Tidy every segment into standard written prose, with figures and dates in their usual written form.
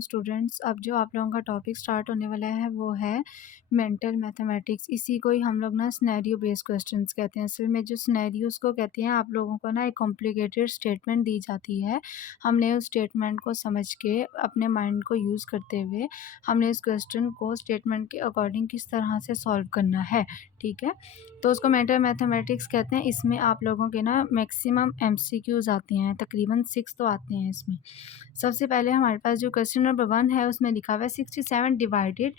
Students, अब जो आप लोगों का टॉपिक स्टार्ट होने वाला है वो है मेंटल मैथमेटिक्स। इसी को ही हम लोग ना सिनेरियो बेस्ड क्वेश्चंस कहते हैं। असल में जो सिनेरियोस को कहते हैं, आप लोगों को ना एक कॉम्प्लिकेटेड स्टेटमेंट दी जाती है। हमने उस स्टेटमेंट को समझ के अपने माइंड को यूज़ करते हुए हमने इस क्वेश्चन को स्टेटमेंट के अकॉर्डिंग किस तरह से सॉल्व करना है, ठीक है। तो उसको मेंटल मैथमेटिक्स कहते हैं। इसमें आप लोगों के ना मैक्सिमम MCQs आते हैं, तकरीबन 6 तो आते हैं इसमें। सबसे पहले हमारे पास जो क्वेश्चन नंबर 1 है उसमें लिखा हुआ है 67 डिवाइडेड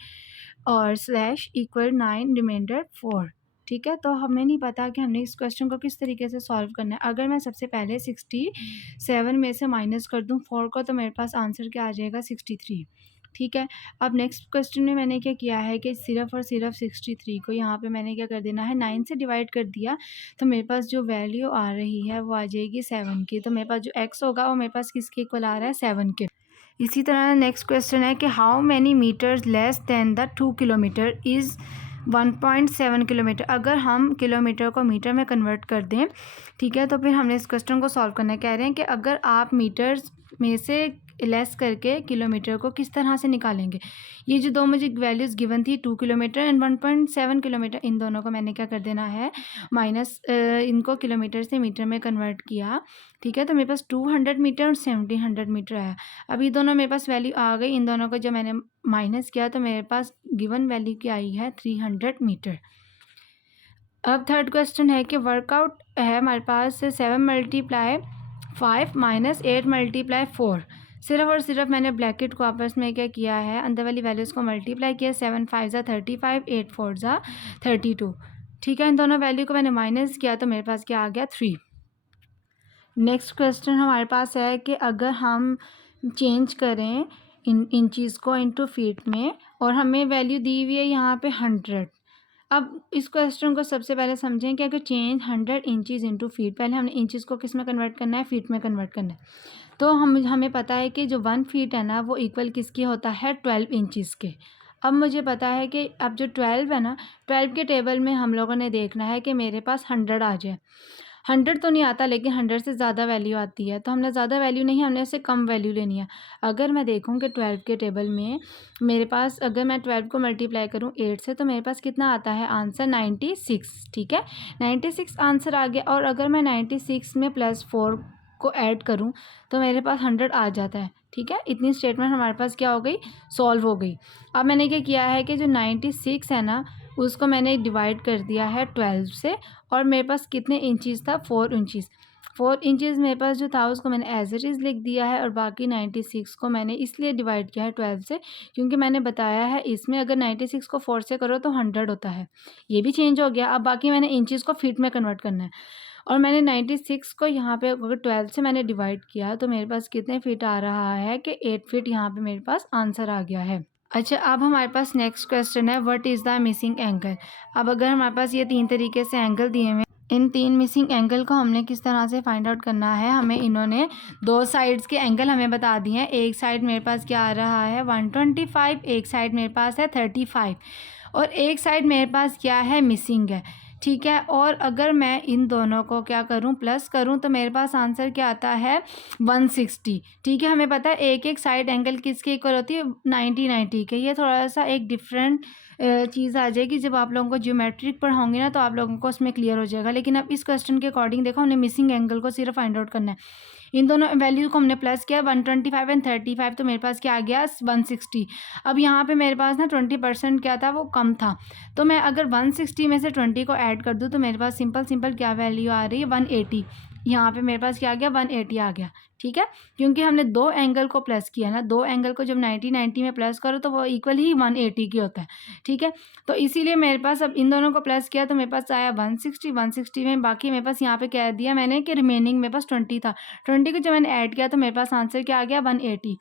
और स्लैश इक्वल 9 रिमाइंडर 4, ठीक है। तो हमें नहीं पता कि हमने इस क्वेश्चन को किस तरीके से सॉल्व करना है। अगर मैं सबसे पहले 67 में से माइनस कर दूं 4 को, तो मेरे पास आंसर क्या आ जाएगा 63, ठीक है। अब नेक्स्ट क्वेश्चन में मैंने क्या किया है कि सिर्फ और सिर्फ 63 को यहाँ पे मैंने क्या कर देना है, 9 से डिवाइड कर दिया। तो मेरे पास जो वैल्यू आ रही है वो आ जाएगी 7 की। तो मेरे पास जो x होगा वो मेरे पास किसके इक्वल आ रहा है, 7 के। इसी तरह नेक्स्ट क्वेश्चन है कि how many metres less than the 2 kilometre is 1.7 kilometre. अगर हम किलोमीटर को मीटर में कन्वर्ट कर दें, ठीक है, तो फिर हमने इस क्वेश्चन को सॉल्व करना है। कह रहे हैं कि अगर आप मीटर्स में से लेस करके किलोमीटर को किस तरह से निकालेंगे। ये जो दो मुझे वैल्यूज़ गिवन थी 2 किलोमीटर एंड 1.7 किलोमीटर, इन दोनों को मैंने क्या कर देना है, माइनस इनको किलोमीटर से मीटर में कन्वर्ट किया, ठीक है। तो मेरे पास 200 मीटर और 1700 मीटर आया। अब ये दोनों मेरे पास वैल्यू आ गई, इन दोनों को जब मैंने माइनस किया तो मेरे पास गिवन वैल्यू क्या आई है, 300 मीटर। अब थर्ड क्वेश्चन है कि वर्कआउट है हमारे पास 7 मल्टीप्लाई 5 माइनस 8 मल्टीप्लाई 4। सिर्फ और सिर्फ मैंने ब्रैकेट को आपस में क्या किया है, अंदर वाली वैल्यूज़ को मल्टीप्लाई किया। 7 5 ज़ा 35, 8 4 ज़ा 32, ठीक है। इन दोनों वैल्यू को मैंने माइनस किया तो मेरे पास क्या आ गया, 3। नेक्स्ट क्वेश्चन हमारे पास है कि अगर हम चेंज करें इंचज़ को इनटू फीट में और हमें वैल्यू दी हुई है यहाँ पे 100। अब इस क्वेश्चन को सबसे पहले समझें कि अगर चेंज 100 इंचज़ इनटू फीट, पहले हमने इंचज़ को किस में कन्वर्ट करना है, फीट में कन्वर्ट करना है। तो हमें पता है कि जो 1 फीट है ना वो इक्वल किसके होता है, 12 इंचज़ के। अब मुझे पता है कि अब जो 12 है ना, 12 के टेबल में हम लोगों ने देखना है कि मेरे पास 100 आ जाए। 100 तो नहीं आता, लेकिन 100 से ज़्यादा वैल्यू आती है। तो हमने ज़्यादा वैल्यू नहीं, हमने उससे कम वैल्यू लेनी है। अगर मैं देखूँ कि 12 के टेबल में मेरे पास, अगर मैं 12 को मल्टीप्लाई करूँ 8 से, तो मेरे पास कितना आता है आंसर, 96, ठीक है। 96 आंसर आ गया। और अगर मैं 96 में +4 को ऐड करूँ तो मेरे पास 100 आ जाता है, ठीक है। इतनी स्टेटमेंट हमारे पास क्या हो गई, सॉल्व हो गई। अब मैंने क्या किया है कि जो 96 है ना उसको मैंने डिवाइड कर दिया है 12 से, और मेरे पास कितने इंचज़ था, 4 इंचज़। 4 इंचज़ मेरे पास जो था उसको मैंने एज इट इज़ लिख दिया है, और बाकी 96 को मैंने इसलिए डिवाइड किया है 12 से क्योंकि मैंने बताया है इसमें अगर 96 को 4 से करो तो 100 होता है। ये भी चेंज हो गया। अब बाकी मैंने इंचज़ को फीट में कन्वर्ट करना है, और मैंने 96 को यहाँ पे अगर 12 से मैंने डिवाइड किया तो मेरे पास कितने फीट आ रहा है कि 8 फीट यहाँ पे मेरे पास आंसर आ गया है। अच्छा, अब हमारे पास नेक्स्ट क्वेश्चन है, what is the missing angle. अब अगर हमारे पास ये 3 तरीके से एंगल दिए हुए हैं, इन 3 मिसिंग एंगल को हमने किस तरह से फाइंड आउट करना है। हमें इन्होंने 2 साइड्स के एंगल हमें बता दिए हैं। एक साइड मेरे पास क्या आ रहा है, 125, एक साइड मेरे पास है 35, और एक साइड मेरे पास क्या है, मिसिंग है, ठीक है। और अगर मैं इन दोनों को क्या करूं, प्लस करूं, तो मेरे पास आंसर क्या आता है, 160, ठीक है। हमें पता है एक एक साइड एंगल किसके इक्वल होती है, 90 90 के। ये थोड़ा सा एक डिफरेंट चीज़ आ जाएगी जब आप लोगों को ज्योमेट्रिक पढ़ाऊंगी ना, तो आप लोगों को उसमें क्लियर हो जाएगा। लेकिन अब इस क्वेश्चन के अकॉर्डिंग देखो, हमने मिसिंग एंगल को सिर्फ फाइंड आउट करना है। इन दोनों वैल्यू को हमने प्लस किया, 125 एंड 35, तो मेरे पास क्या आ गया, 160। अब यहाँ पे मेरे पास ना 20% क्या था, वो कम था। तो मैं अगर 160 में से 20 को ऐड कर दूँ तो मेरे पास सिंपल क्या वैल्यू आ रही है, 180। यहाँ पे मेरे पास क्या आ गया, 180 आ गया, ठीक है। क्योंकि हमने 2 एंगल को प्लस किया ना, 2 एंगल को जब 90 90 में प्लस करो तो वो इक्वल ही 180 की होता है, ठीक है। तो इसीलिए मेरे पास अब इन दोनों को प्लस किया तो मेरे पास आया 160। 160 में बाकी मेरे पास यहाँ पे कह दिया मैंने कि रिमेनिंग मेरे पास 20 था। 20 को जब मैंने ऐड किया तो मेरे पास आंसर क्या आ गया, 180।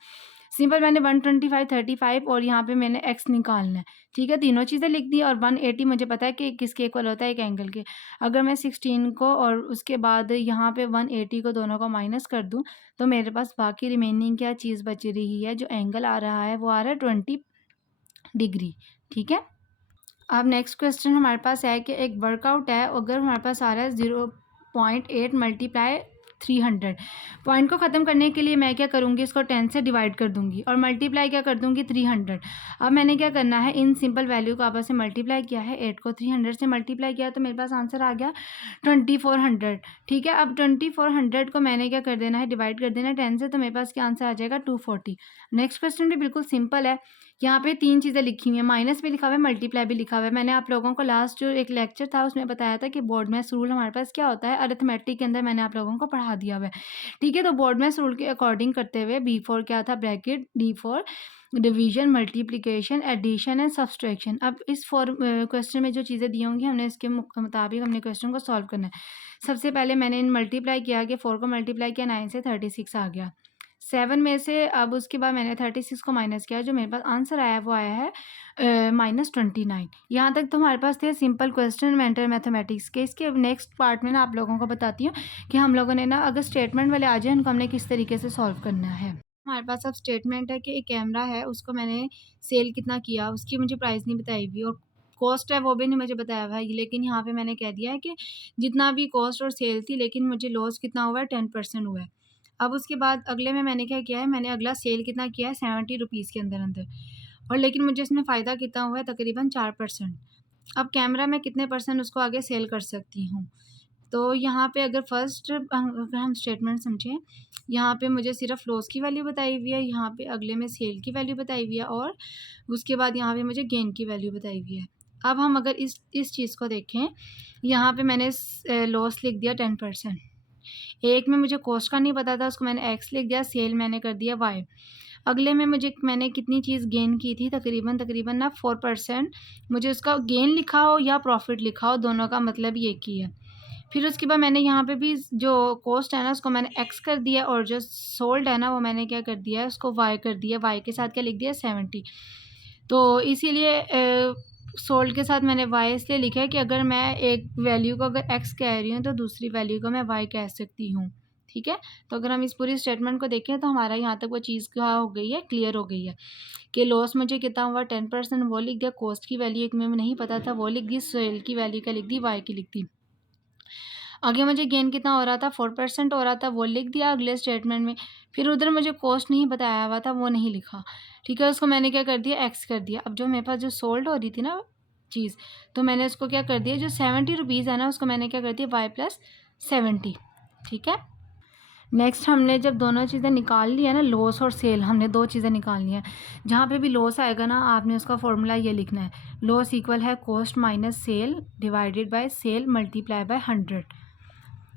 सिंपल मैंने 125 35 और यहाँ पे मैंने x निकालना है, ठीक है। तीनों चीज़ें लिख दी, और 180 मुझे पता है कि किसके इक्वल होता है, एक एंगल के। अगर मैं 16 को और उसके बाद यहाँ पे 180 को दोनों को माइनस कर दूँ तो मेरे पास बाकी रिमेनिंग क्या चीज़ बच रही है, जो एंगल आ रहा है वो आ रहा है 20 डिग्री, ठीक है। अब नेक्स्ट क्वेश्चन हमारे पास है कि एक वर्कआउट है, अगर हमारे पास आ रहा है 0.8 मल्टीप्लाई 300। पॉइंट को ख़त्म करने के लिए मैं क्या करूँगी, इसको 10 से डिवाइड कर दूँगी और मल्टीप्लाई क्या कर दूँगी 300। अब मैंने क्या करना है, इन सिंपल वैल्यू को आपस में मल्टीप्लाई किया है, 8 को 300 से मल्टीप्लाई किया तो मेरे पास आंसर आ गया 2400। ठीक है, अब 2400 को मैंने क्या कर देना है, डिवाइड कर देना है 10 से, तो मेरे पास क्या आंसर आ जाएगा 240। नेक्स्ट क्वेश्चन भी बिल्कुल सिंपल है। यहाँ पे 3 चीज़ें लिखी हुई हैं, माइनस भी लिखा हुआ है, मल्टीप्लाई भी लिखा हुआ है। मैंने आप लोगों को लास्ट जो एक लेक्चर था उसमें बताया था कि बोर्ड मैथ्स रूल हमारे पास क्या होता है, अरिथमेटिक के अंदर मैंने आप लोगों को पढ़ा दिया हुआ है। ठीक है, तो बोर्ड मैथ्स रूल के अकॉर्डिंग करते हुए B4 क्या था, bracket, D4 division, multiplication, addition and subtraction. अब इस क्वेश्चन में जो चीज़ें दी होंगी हमने इसके मुताबिक हमने क्वेश्चन को सॉल्व करना है। सबसे पहले मैंने इन मल्टीप्लाई किया कि 4 को मल्टीप्लाई किया 9 से, 36 आ गया 7 में से। अब उसके बाद मैंने 36 को माइनस किया, जो मेरे पास आंसर आया वो आया है -29। यहाँ तक तो हमारे पास थे सिंपल क्वेश्चन मेंटल मैथमेटिक्स के। इसके नेक्स्ट पार्ट में ना आप लोगों को बताती हूँ कि हम लोगों ने ना अगर स्टेटमेंट वाले आ जाए उनको हमने किस तरीके से सॉल्व करना है। हमारे पास अब स्टेटमेंट है कि एक कैमरा है, उसको मैंने सेल कितना किया, उसकी मुझे प्राइस नहीं बताई हुई और कॉस्ट है वो भी नहीं मुझे बताया हुआ है। लेकिन यहाँ पे मैंने कह दिया है कि जितना भी कॉस्ट और सेल थी, लेकिन मुझे लॉस कितना हुआ है, 10% हुआ है। अब उसके बाद अगले में मैंने क्या किया है, मैंने अगला सेल कितना किया है 70 रुपीज़ के अंदर अंदर, और लेकिन मुझे इसमें फ़ायदा कितना हुआ है, तकरीबन 4%। अब कैमरा मैं कितने परसेंट उसको आगे सेल कर सकती हूँ। तो यहाँ पे अगर फर्स्ट अगर हम स्टेटमेंट समझें, यहाँ पे मुझे सिर्फ लॉस की वैल्यू बताई हुई है, यहाँ पे अगले में सेल की वैल्यू बताई हुई है और उसके बाद यहाँ पे मुझे गेन की वैल्यू बताई हुई है। अब हम अगर इस चीज़ को देखें, यहाँ पे मैंने लॉस लिख दिया 10%। एक में मुझे कॉस्ट का नहीं पता था, उसको मैंने एक्स लिख दिया, सेल मैंने कर दिया वाई। अगले में मैंने कितनी चीज़ गेन की थी, तकरीबन ना 4%। मुझे उसका गेन लिखा हो या प्रॉफिट लिखा हो, दोनों का मतलब एक ही है। फिर उसके बाद मैंने यहाँ पे भी जो कॉस्ट है ना उसको मैंने एक्स कर दिया और जो सोल्ड है ना वो मैंने क्या कर दिया है, उसको वाई कर दिया। वाई के साथ क्या लिख दिया 70। तो इसीलिए सोल्ड के साथ मैंने वाई इसलिए लिखा है कि अगर मैं एक वैल्यू को अगर एक्स कह रही हूँ तो दूसरी वैल्यू को मैं वाई कह सकती हूँ। ठीक है, तो अगर हम इस पूरी स्टेटमेंट को देखें तो हमारा यहाँ तक वो चीज़ क्या हो गई है, क्लियर हो गई है कि लॉस मुझे कितना हुआ 10%, वो लिख दिया। कॉस्ट की वैल्यू एक में नहीं पता था, वो लिख दी। सेल की वैल्यू क्या लिख दी, वाई की लिख दी। आगे मुझे गेन कितना हो रहा था, 4% हो रहा था, वो लिख दिया अगले स्टेटमेंट में। फिर उधर मुझे कॉस्ट नहीं बताया हुआ था, वो नहीं लिखा। ठीक है, उसको मैंने क्या कर दिया, एक्स कर दिया। अब जो मेरे पास जो सोल्ड हो रही थी ना चीज़, तो मैंने उसको क्या कर दिया, जो 70 रुपीज़ है ना उसको मैंने क्या कर दिया, वाई प्लस 70। ठीक है, नेक्स्ट हमने जब दोनों चीज़ें निकाल ली है ना, लॉस और सेल, हमने दो चीज़ें निकालनी है। जहाँ पे भी लॉस आएगा ना, आपने उसका फॉर्मूला ये लिखना है, लॉस इक्वल है cost minus sell divided by sell multiply by 100।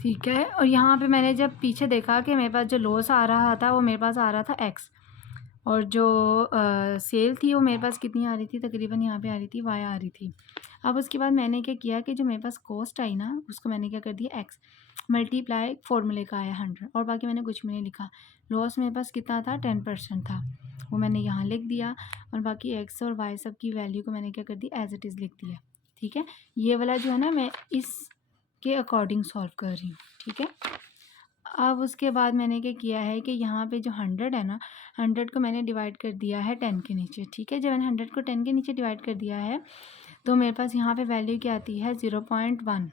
ठीक है, और यहाँ पे मैंने जब पीछे देखा कि मेरे पास जो लॉस आ रहा था वो मेरे पास आ रहा था एक्स, और जो सेल थी वो मेरे पास कितनी आ रही थी, तकरीबन यहाँ पे आ रही थी वाई आ रही थी। अब उसके बाद मैंने क्या किया कि जो मेरे पास कॉस्ट आई ना उसको मैंने क्या कर दिया, एक्स मल्टीप्लाई फॉर्मूले का आया 100, और बाकी मैंने कुछ भी नहीं लिखा। लॉस मेरे पास कितना था, 10% था, वो मैंने यहाँ लिख दिया, और बाकी एक्स और वाई सब की वैल्यू को मैंने क्या कर दी, एज इट इज़ लिख दिया। ठीक है, ये वाला जो है ना मैं इस के अकॉर्डिंग सॉल्व कर रही हूँ। ठीक है, अब उसके बाद मैंने क्या किया है कि यहाँ पे जो 100 है ना, 100 को मैंने डिवाइड कर दिया है 10 के नीचे। ठीक है, जब मैंने 100 को 10 के नीचे डिवाइड कर दिया है तो मेरे पास यहाँ पे वैल्यू क्या आती है, 0.1,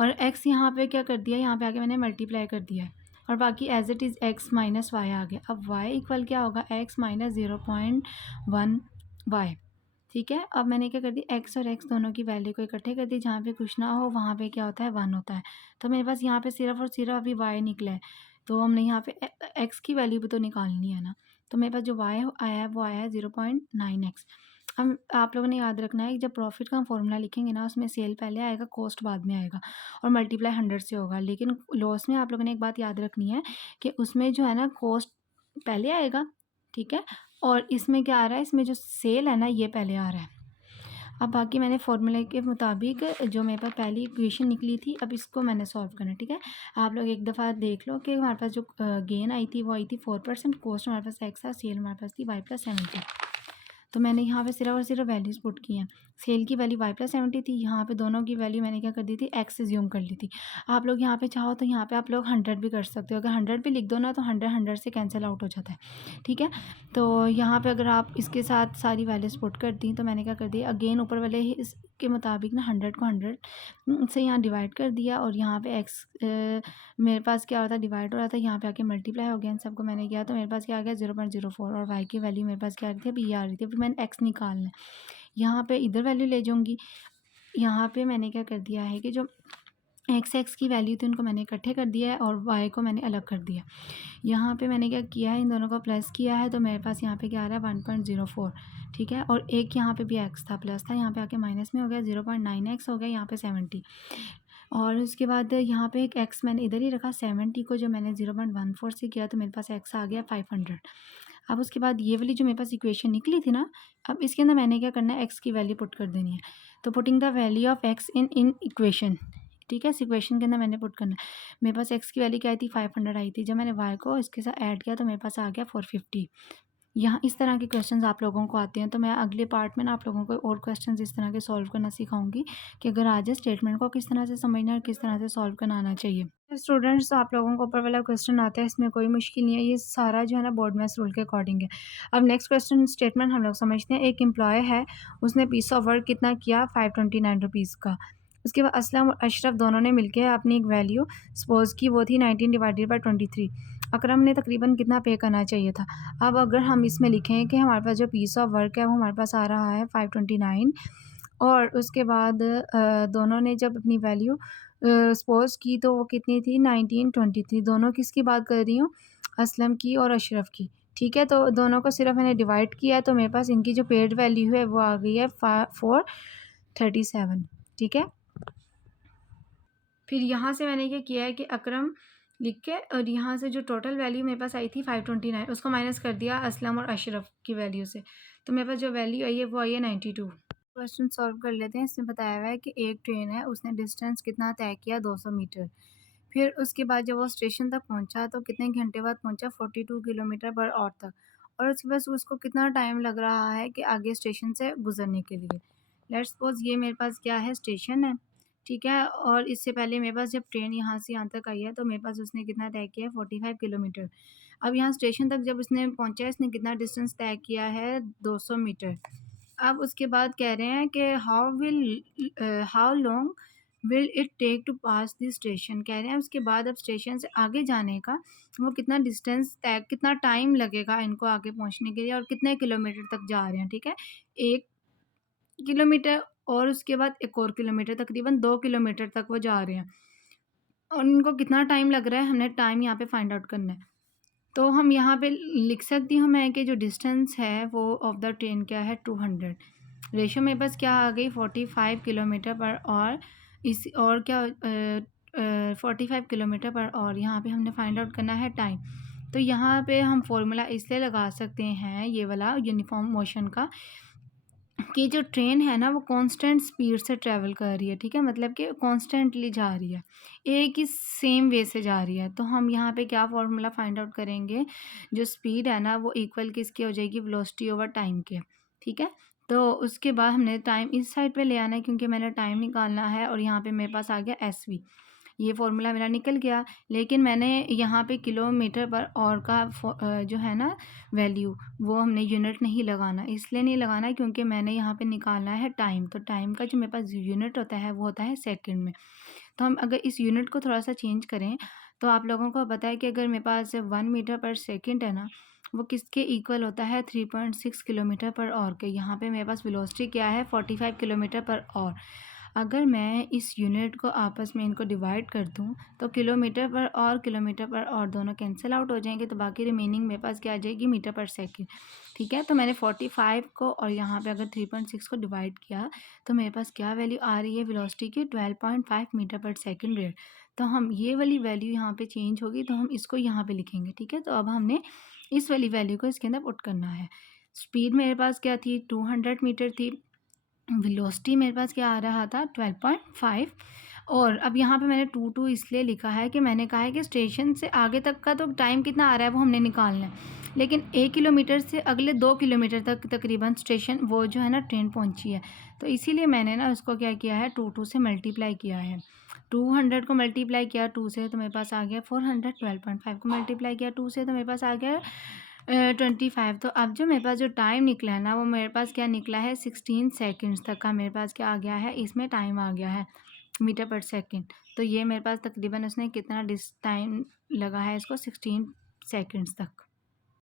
और x यहाँ पे क्या कर दिया, यहाँ पे आके मैंने मल्टीप्लाई कर दिया है, और बाकी as it is x minus y आ गया। अब y इक्वल क्या होगा, x माइनस 0.1 वाई। ठीक है, अब मैंने क्या कर दी, x और x दोनों की वैल्यू को इकट्ठे कर दी, जहाँ पे कुछ ना हो वहाँ पे क्या होता है, 1 होता है। तो मेरे पास यहाँ पे सिर्फ और सिर्फ अभी y निकला है, तो हमने यहाँ पे x की वैल्यू भी तो निकालनी है ना। तो मेरे पास जो y आया है वो आया है 0.9x। हम आप लोगों ने याद रखना है कि जब प्रॉफिट का हम फॉर्मूला लिखेंगे ना उसमें सेल पहले आएगा, कॉस्ट बाद में आएगा, और मल्टीप्लाई 100 से होगा। लेकिन लॉस में आप लोगों ने एक बात याद रखनी है कि उसमें जो है ना कॉस्ट पहले आएगा। ठीक है, और इसमें क्या आ रहा है, इसमें जो सेल है ना ये पहले आ रहा है। अब बाकी मैंने फॉर्मूले के मुताबिक जो मेरे पास पहली इक्वेशन निकली थी, अब इसको मैंने सॉल्व करना है। ठीक है, आप लोग एक दफ़ा देख लो कि हमारे पास जो गेन आई थी वो आई थी 4%, कॉस्ट हमारे पास एक्स था, सेल हमारे पास थी वाई प्लस 70। तो मैंने यहाँ पे सिर्फ और सिर्फ वैल्यूज़ पुट की हैं। सेल की वैल्यू वाई प्लस 70 थी, यहाँ पे दोनों की वैल्यू मैंने क्या कर दी थी, एक्स एज्यूम कर ली थी। आप लोग यहाँ पे चाहो तो यहाँ पे आप लोग 100 भी कर सकते हो, अगर 100 भी लिख दो ना तो 100 100 से कैंसिल आउट हो जाता है। ठीक है, तो यहाँ पे अगर आप इसके साथ सारी वैल्यूज़ पुट कर दी तो मैंने क्या कर दिया, अगेन ऊपर वाले ही इसके मुताबिक ना 100 को 100 से यहाँ डिवाइड कर दिया, और यहाँ पे x मेरे पास क्या होता है, डिवाइड हो रहा था, यहाँ पे आके मल्टीप्लाई हो गया इन सबको मैंने किया, तो मेरे पास क्या आ गया 0.04, और y की वैल्यू मेरे पास क्या आ रही थी, अभी ये आ रही थी। अभी मैंने x निकालना है, यहाँ पे इधर वैल्यू ले जाऊँगी। यहाँ पे मैंने क्या कर दिया है कि जो x की वैल्यू थी उनको मैंने इकट्ठे कर दिया है और y को मैंने अलग कर दिया। यहाँ पे मैंने क्या किया है, इन दोनों को प्लस किया है, तो मेरे पास यहाँ पे क्या आ रहा है 1.04, ठीक है। और एक यहाँ पे भी x था, प्लस था, यहाँ पे आके माइनस में हो गया, 0.9x हो गया, यहाँ पे 70। और उसके बाद यहाँ पे एक x मैंने इधर ही रखा, 70 को जो मैंने 0.14 से किया तो मेरे पास x आ गया 500। अब उसके बाद ये वाली जो मेरे पास इक्वेशन निकली थी ना, अब इसके अंदर मैंने क्या करना है, x की वैल्यू पुट कर देनी है। तो putting the value of x in equation, ठीक है, इस इक्वेशन के अंदर मैंने पुट करना है। मेरे पास x की वैल्यू क्या आई थी, 500 आई थी। जब मैंने y को इसके साथ ऐड किया तो मेरे पास आ गया 450। यहाँ इस तरह के क्वेश्चंस आप लोगों को आते हैं, तो मैं अगले पार्ट में ना आप लोगों को और क्वेश्चंस इस तरह के सॉल्व करना सिखाऊंगी कि अगर आ जाए स्टेटमेंट को किस तरह से समझना है और किस तरह से सॉल्व करना आना चाहिए। स्टूडेंट्स, तो आप लोगों को ऊपर वाला क्वेश्चन आता है, इसमें कोई मुश्किल नहीं है, ये सारा जो है ना बोर्ड मैथ्स रूल के अकॉर्डिंग है। अब नेक्स्ट क्वेश्चन स्टेटमेंट हम लोग समझते हैं। एक एम्प्लॉय है, उसने पीस ऑफ वर्क कितना किया, 529 रुपीज़ का। उसके बाद असलम और अशरफ दोनों ने मिलकर अपनी एक वैल्यू सपोज की, वो थी 19 डिवाइडेड बाई 23। अकरम ने तकरीबन कितना पे करना चाहिए था। अब अगर हम इसमें लिखें कि हमारे पास जो पीस ऑफ वर्क है वो हमारे पास आ रहा है 529, और उसके बाद दोनों ने जब अपनी वैल्यू सपोज की तो वो कितनी थी, 1923। दोनों किसकी बात कर रही हूँ, असलम की और अशरफ की, ठीक है। तो दोनों को सिर्फ मैंने डिवाइड किया है, तो मेरे पास इनकी जो पेड वैल्यू है वो आ गई है 437, ठीक है। फिर यहाँ से मैंने क्या किया है कि अकरम लिख के, और यहाँ से जो टोटल वैल्यू मेरे पास आई थी 529, उसको माइनस कर दिया असलम और अशरफ की वैल्यू से, तो मेरे पास जो वैल्यू आई है वो आई है 92। क्वेश्चन सॉल्व कर लेते हैं। इसमें बताया हुआ है कि एक ट्रेन है, उसने डिस्टेंस कितना तय किया, 200 मीटर। फिर उसके बाद जब वो स्टेशन तक पहुँचा तो कितने घंटे बाद पहुँचा, 42 किलोमीटर पर आवर तक। और उसके बाद उसको कितना टाइम लग रहा है कि आगे स्टेशन से गुजरने के लिए। लेट्स सपोज ये मेरे पास क्या है, स्टेशन है, ठीक है। और इससे पहले मेरे पास जब ट्रेन यहाँ से यहाँ तक आई है तो मेरे पास उसने कितना तय किया है, 45 किलोमीटर। अब यहाँ स्टेशन तक जब उसने पहुँचा है, इसने कितना डिस्टेंस तय किया है, 200 मीटर। अब उसके बाद कह रहे हैं कि how long will it take to pass this station. कह रहे हैं उसके बाद अब स्टेशन से आगे जाने का वो कितना डिस्टेंस तय, कितना टाइम लगेगा इनको आगे पहुंचने के लिए, और कितने किलोमीटर तक जा रहे हैं, ठीक है। 1 किलोमीटर और उसके बाद एक और किलोमीटर, तकरीबन 2 किलोमीटर तक वो जा रहे हैं, और इनको कितना टाइम लग रहा है, हमने टाइम यहाँ पे फाइंड आउट करना है। तो हम यहाँ पे लिख सकती हूँ मैं कि जो डिस्टेंस है वो ऑफ द ट्रेन क्या है, 200। रेशो मेरे पास क्या आ गई, 45 किलोमीटर पर आवर। इस और क्या 45 किलोमीटर पर आवर। यहाँ पे हमने फाइंड आउट करना है टाइम। तो यहाँ पे हम फॉर्मूला इसलिए लगा सकते हैं, ये वाला यूनिफॉर्म मोशन का, कि जो ट्रेन है ना वो कांस्टेंट स्पीड से ट्रैवल कर रही है, ठीक है, मतलब कि कांस्टेंटली जा रही है, एक ही सेम वे से जा रही है। तो हम यहाँ पे क्या फार्मूला फाइंड आउट करेंगे, जो स्पीड है ना वो इक्वल किसकी हो जाएगी, वेलोसिटी ओवर टाइम के, ठीक है। तो उसके बाद हमने टाइम इस साइड पे ले आना है क्योंकि मैंने टाइम निकालना है, और यहाँ पे मेरे पास आ गया SV। ये फार्मूला मेरा निकल गया, लेकिन मैंने यहाँ पे किलोमीटर पर आवर का जो है ना वैल्यू, वो हमने यूनिट नहीं लगाना। इसलिए नहीं लगाना क्योंकि मैंने यहाँ पे निकालना है टाइम, तो टाइम का जो मेरे पास यूनिट होता है वो होता है सेकंड में। तो हम अगर इस यूनिट को थोड़ा सा चेंज करें तो आप लोगों को पता है कि अगर मेरे पास 1 मीटर पर सेकेंड है ना, वो किसके इक्वल होता है, 3.6 किलोमीटर पर आवर के। यहाँ पे मेरे पास वेलोसिटी क्या है, 45 किलोमीटर पर आवर। अगर मैं इस यूनिट को आपस में इनको डिवाइड कर दूं तो किलोमीटर पर आवर दोनों कैंसिल आउट हो जाएंगे, तो बाकी रिमेनिंग मेरे पास क्या आ जाएगी, मीटर पर सेकंड, ठीक है। तो मैंने 45 को और यहाँ पे अगर 3.6 को डिवाइड किया तो मेरे पास क्या वैल्यू आ रही है वेलोसिटी की, 12.5 मीटर पर सेकंड रेट। तो हम ये वाली वैल्यू यहाँ पे चेंज होगी तो हम इसको यहाँ पे लिखेंगे, ठीक है। तो अब हमने इस वाली वैल्यू को इसके अंदर पुट करना है। स्पीड मेरे पास क्या थी, 200 मीटर थी। वेलोसिटी मेरे पास क्या आ रहा था, 12.5। और अब यहाँ पे मैंने 2 इसलिए लिखा है कि मैंने कहा है कि स्टेशन से आगे तक का तो टाइम कितना आ रहा है वो हमने निकालना है, लेकिन 1 किलोमीटर से अगले 2 किलोमीटर तक तकरीबन स्टेशन वो जो है ना ट्रेन पहुँची है। तो इसीलिए मैंने ना उसको क्या किया है, 2 से मल्टीप्लाई किया है। 200 को मल्टीप्लाई किया 2 से तो मेरे पास आ गया 400। 12.5 को मल्टीप्लाई किया 2 से तो मेरे पास आ गया 25 तो अब जो मेरे पास जो टाइम निकला है ना, वो मेरे पास क्या निकला है 16 सेकंड्स तक का मेरे पास क्या आ गया है, इसमें टाइम आ गया है, मीटर पर सेकंड। तो ये मेरे पास तकरीबन उसने कितना डिस टाइम लगा है इसको 16 सेकंड्स तक।